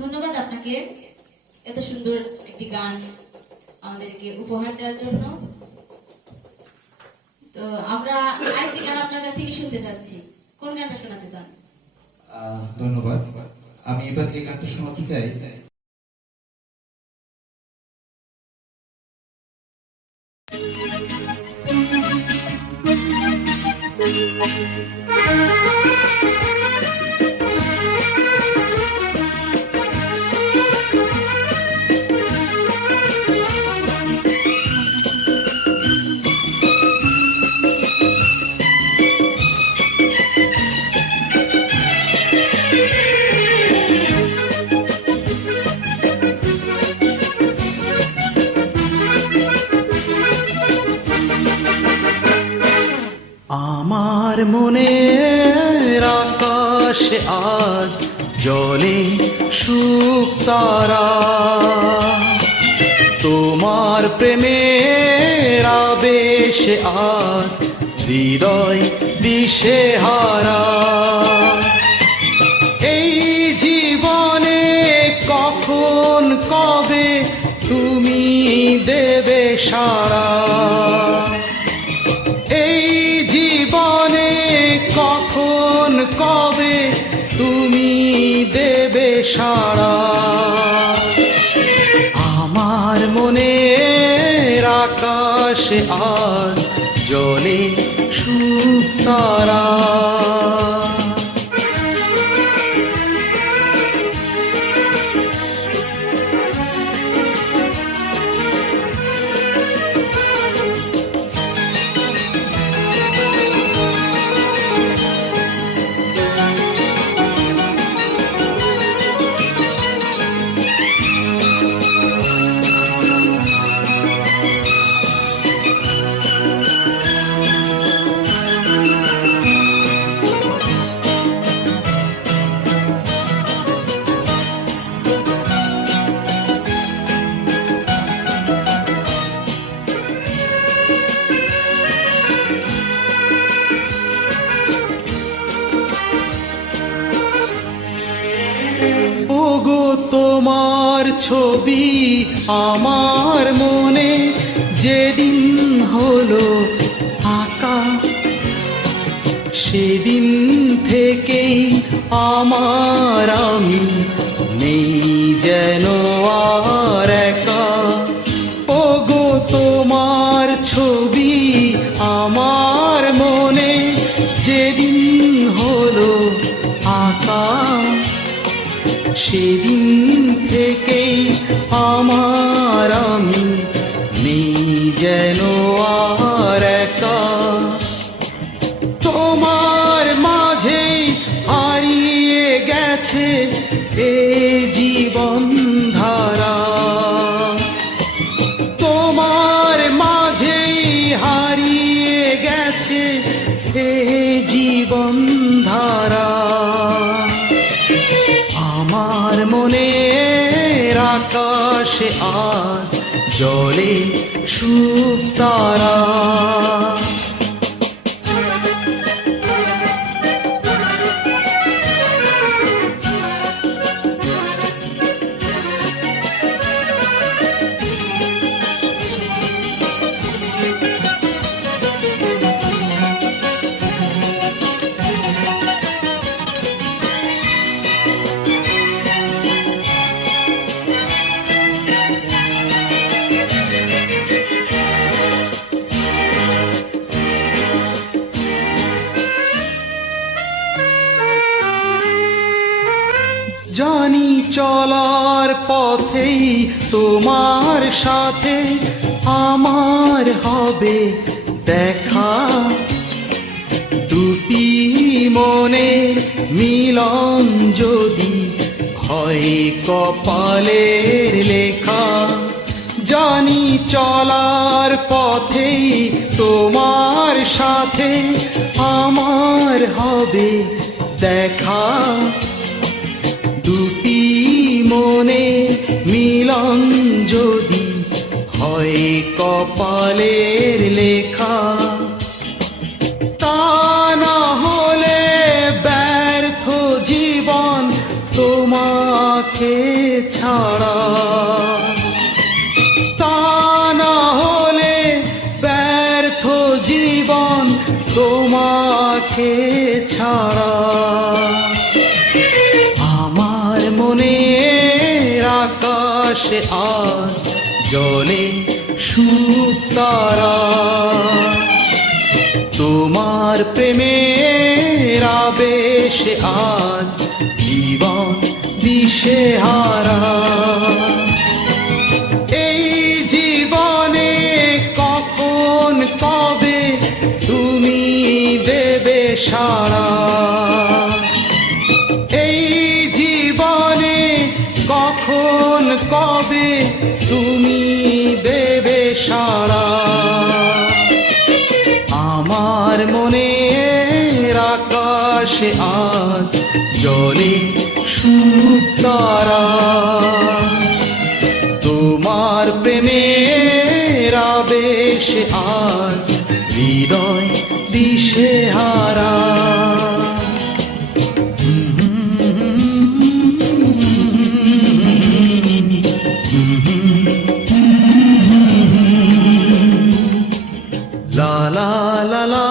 ধন্যবাদ আপনাকে এত সুন্দর একটি গান আমাদেরকে উপহার দেওয়ার জন্য। তো আমরা আরেকটি গান আপনার কাছ থেকে শুনতে চাচ্ছি। কোন গানটা শোনাতে চান? ধন্যবাদ। আমি এবার যে গানটা শোনাতে চাই আমার মনে আকাশে আজ জলে সুখ তারা। তোমার প্রেমের আবেশে আজ হৃদয় দিশে হারা। এই জীবনে কখন কবে তুমি দেবে সারা? সারা। আমার মনে আকাশে আজ জলে সুখ ছবি আমার মনে যেদিন হলো আঁকা সেদিন থেকেই আমার আমি নেই যেন আর একা। ওগো, তোমার ছবি আমার মনে যেদিন হলো আঁকা সেদিন আমার আমি আমার মনে আকাশে আজ জলে সুখ চলার পথেই তোমার সাথে আমার হবে দেখা। দুটি মনে মিলন যদি হয় কপালের লেখা। জানি চলার পথেই তোমার সাথে আমার হবে দেখা। মনে মিলন যদি হয় কপালের লেখা। তা না হলে ব্যর্থ জীবন তোমাকে ছাড়া। তা না হলে ব্যর্থ জীবন ছাড়া। আকাশে আজ জলে সুতারা। তোমার প্রেমের আবেশে আজ জীবন দিশেহারা। এই জীবনে কখন, কবে তুমি দেবে সারা এই জীবনে কখন, কবে তুমি দেবে সারা আমার মনে আকাশে আজ জলে সুতারা তোমার প্রেমের আবেশে আজ হৃদয় দিশেহারা La la la la